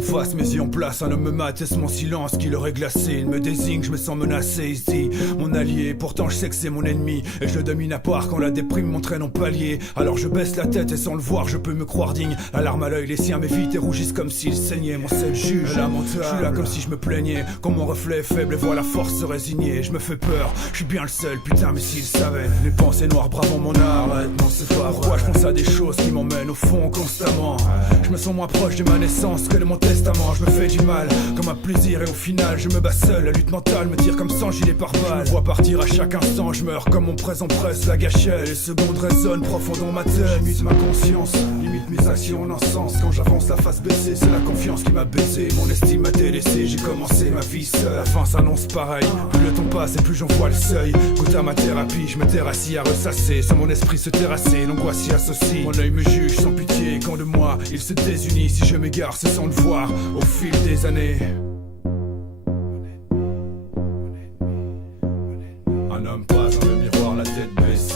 en face, mes yeux en place. Un homme me mate, est-ce mon silence qui l'aurait glacé? Il me désigne, je me sens menacé. Il se dit mon allié, pourtant je sais que c'est mon ennemi. Et je le domine à part quand la déprime m'entraîne en palier. Alors je baisse la tête et sans le voir je peux me croire digne. La larme à l'œil, les siens m'évitent et rougissent comme s'ils saignaient. Mon seul juge, lamentable, je suis là comme si je me plaignais. Quand mon reflet est faible et voit la force se résigner. Je me fais peur, je suis bien le seul, putain mais s'ils savaient. Les pensées noires bravant mon âme. Arrête, non c'est pas pourquoi je pense à des choses qui m'emmènent au fond constamment. Je me sens moins proche de ma naissance que de mon testament. Je me fais du mal comme un plaisir et au final je me bats seul. La lutte mentale me tire comme 100 gilets par balle. Je me vois partir à chaque instant, je meurs comme mon présent presse la gâchette. Les secondes résonnent profond dans ma tête. Limite ma conscience, limite mes actions en un sens. Quand j'avance la face baissée, c'est la confiance qui m'a baissé. Mon estime m'a délaissé, j'ai commencé ma vie seule. La fin s'annonce pareil, plus le temps passe et plus j'en vois le seuil. Goûte à ma thérapie, je me terre assis à ressasser. Sans mon esprit se terrasser, l'angoisse s'y associe. Mon œil me juge sans pitié, quand de moi il se désunit. Si je m'égare, c'est sans le voir au fil des années. Un homme passe dans le miroir, la tête baissée.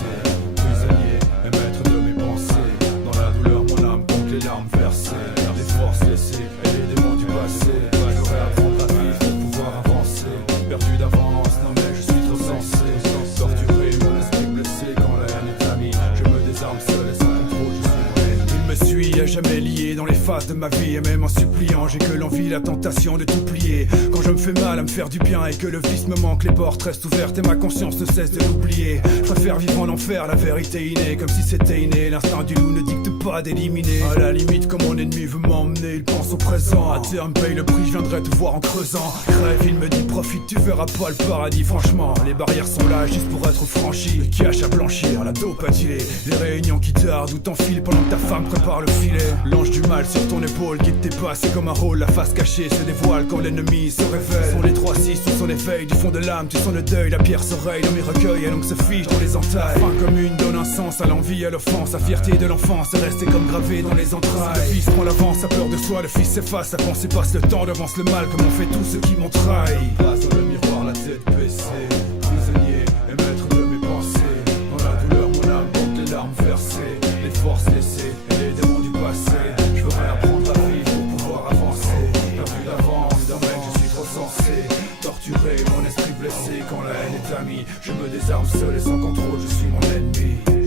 Prisonnier et maître de mes pensées. Dans la douleur, mon âme compte les larmes versées. Les forces laissées et les démons du passé. J'aurais à apprendre à vivre pour pouvoir avancer. Perdu d'avance, non mais je suis trop sensé. Torturé, mon esprit blessé quand la haine est amie. Je me désarme seul et sans contrôle, je suis moi-même. Il me suit à jamais lié dans les phases de ma vie. Et même en suppliant, j'ai que l'envie, la tentation de tout plier. Quand je me fais mal à me faire du bien et que le vice me manque, les portes restent ouvertes et ma conscience ne cesse de l'oublier. Je préfère vivre en enfer, la vérité innée, comme si c'était inné. L'instinct du loup ne dicte pas d'éliminer. À la limite, quand mon ennemi veut m'emmener, il pense au présent. À terme, paye le prix, je viendrai te voir en creusant. Crève, il me dit profite, tu verras pas le paradis. Franchement, les barrières sont là juste pour être franchies. Le cash à blanchir, la dope à dealer. Les réunions qui tardent ou t'enfiles pendant que ta femme prépare le filet. L'ange du mal sur ton épaule guide tes pas, c'est comme un rôle. La face cachée se dévoile quand l'ennemi se révèle. Sont les 3-6 sous son éveil, du fond de l'âme tu sens le deuil. La pierre s'oreille dans mes recueils et donc se fiche dans les entailles. Fin commune donne un sens à l'envie, à l'offense. La fierté de l'enfance est restée comme gravée dans les entrailles. Le fils prend l'avance, a peur de soi, le fils s'efface. La pensée passe le temps, devance le mal comme on fait tous ceux qui m'ont trahi. Passe dans le miroir, la tête baissée. Prisonnier et maître de mes pensées. Dans la douleur mon âme compte les larmes versées. Les forces laissées et les démons du passé. Je voudrais apprendre à vivre pour pouvoir avancer. Perdu d'avance, d'un mec je suis trop sensé. Torturé, mon esprit blessé quand la haine est amie. Je me désarme seul et sans contrôle, je suis mon ennemi.